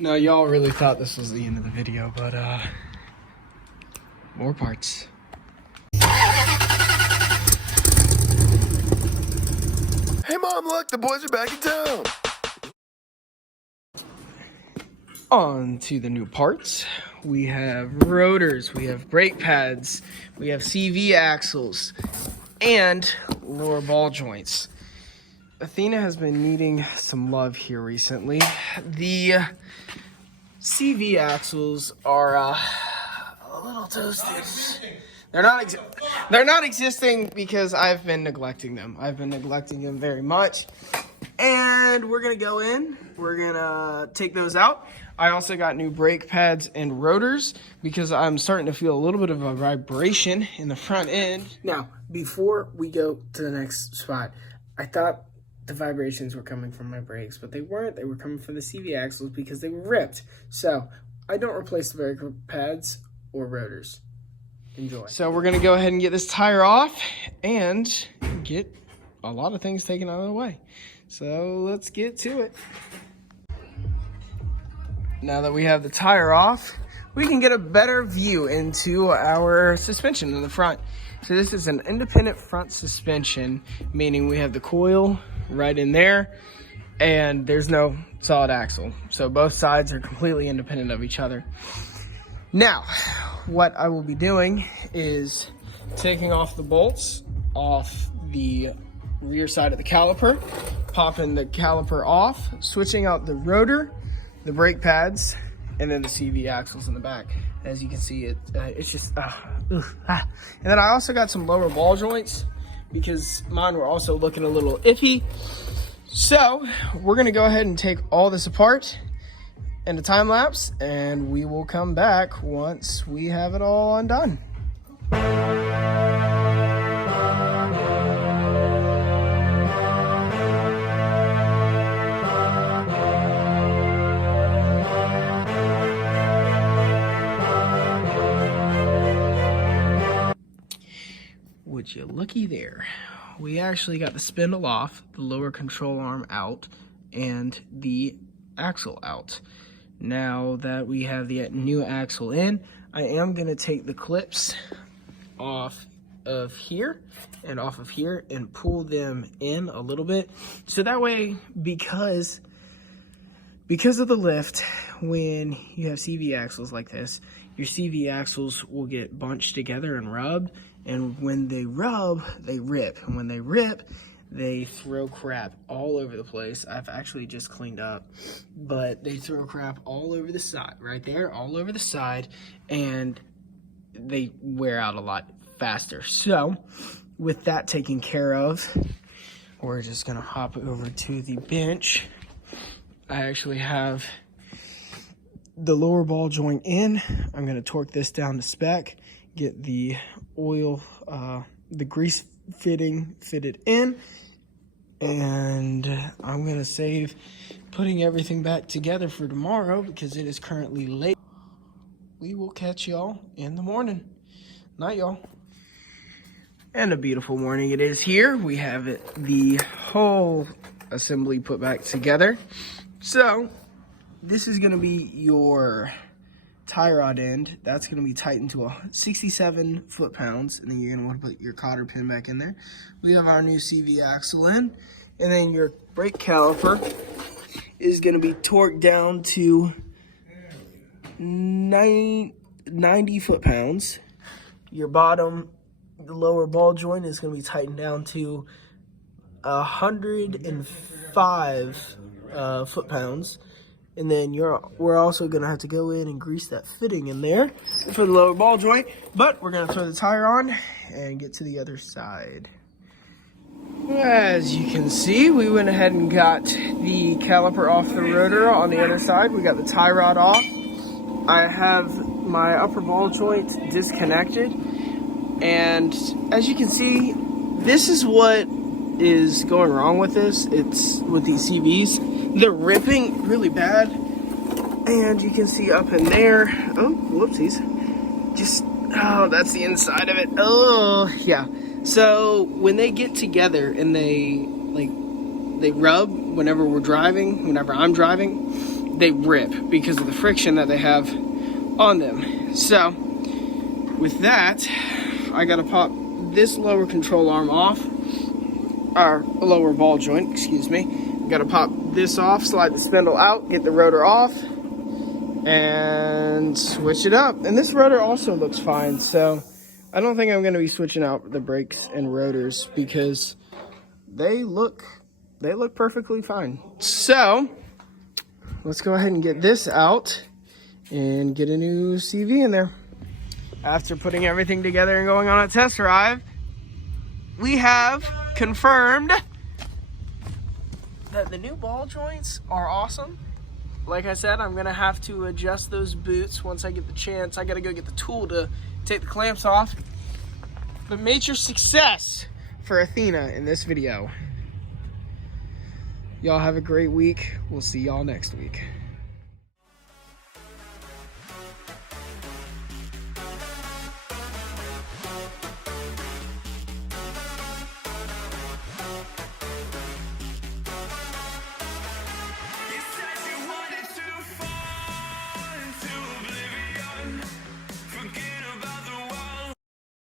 No, y'all really thought this was the end of the video, but more parts. Hey Mom, look, the boys are back in town. On to the new parts. We have rotors, we have brake pads, we have CV axles, and lower ball joints. Athena has been needing some love here recently. The CV axles are a little toasted. They're not existing because I've been neglecting them. I've been neglecting them very much. And we're gonna go in. We're gonna take those out. I also got new brake pads and rotors because I'm starting to feel a little bit of a vibration in the front end. Now, before we go to the next spot, I thought the vibrations were coming from my brakes, but they weren't. They were coming from the CV axles because they were ripped. So I don't replace the brake pads or rotors. Enjoy. So we're gonna go ahead and get this tire off and get a lot of things taken out of the way. So let's get to it. Now that we have the tire off, we can get a better view into our suspension in the front. So this is an independent front suspension, meaning we have the coil right in there and there's no solid axle. So both sides are completely independent of each other. Now, what I will be doing is taking off the bolts off the rear side of the caliper, popping the caliper off, switching out the rotor, the brake pads, and then the CV axles in the back. As you can see, it's just, And then I also got some lower ball joints because mine were also looking a little iffy. So we're gonna go ahead and take all this apart in a time lapse, and we will come back once we have it all undone. Would you looky there? We actually got the spindle off, the lower control arm out, and the axle out. Now that we have the new axle in, I am gonna take the clips off of here and off of here and pull them in a little bit. So that way, because of the lift, when you have CV axles like this, your CV axles will get bunched together and rubbed. And when they rub, they rip. And when they rip, they throw crap all over the place. I've actually just cleaned up, but they throw crap all over the side, right there, all over the side, and they wear out a lot faster. So with that taken care of, we're just gonna hop over to the bench. I actually have the lower ball joint in. I'm gonna torque this down to spec, get the oil, the grease fitting fitted in, and I'm gonna save putting everything back together for tomorrow because it is currently late. We will catch y'all in the morning. Night, y'all. And a beautiful morning it is here. We have the whole assembly put back together. So this is gonna be your tie rod end. That's going to be tightened to 67 foot-pounds, and then you're going to want to put your cotter pin back in there. We have our new CV axle in, and then your brake caliper is going to be torqued down to 90 foot-pounds. Your bottom, the lower ball joint is going to be tightened down to 105 foot-pounds. And then we're also gonna have to go in and grease that fitting in there for the lower ball joint. But we're gonna throw the tire on and get to the other side. As you can see, we went ahead and got the caliper off the rotor on the other side. We got the tie rod off. I have my upper ball joint disconnected. And as you can see, this is what is going wrong with this. It's with these CVs. They're ripping really bad, and you can see up in there, oh, whoopsies, that's the inside of it. Oh, yeah. So when they get together and they rub whenever I'm driving, they rip because of the friction that they have on them. So with that, I gotta pop this lower control arm off, or lower ball joint, excuse me. Gotta pop this off, slide the spindle out, get the rotor off, and switch it up. And this rotor also looks fine, so I don't think I'm gonna be switching out the brakes and rotors because they look perfectly fine. So let's go ahead and get this out and get a new CV in there. After putting everything together and going on a test drive, we have confirmed that the new ball joints are awesome. Like I said, I'm gonna have to adjust those boots once I get the chance. I gotta go get the tool to take the clamps off. But major success for Athena in this video. Y'all have a great week. We'll see y'all next week.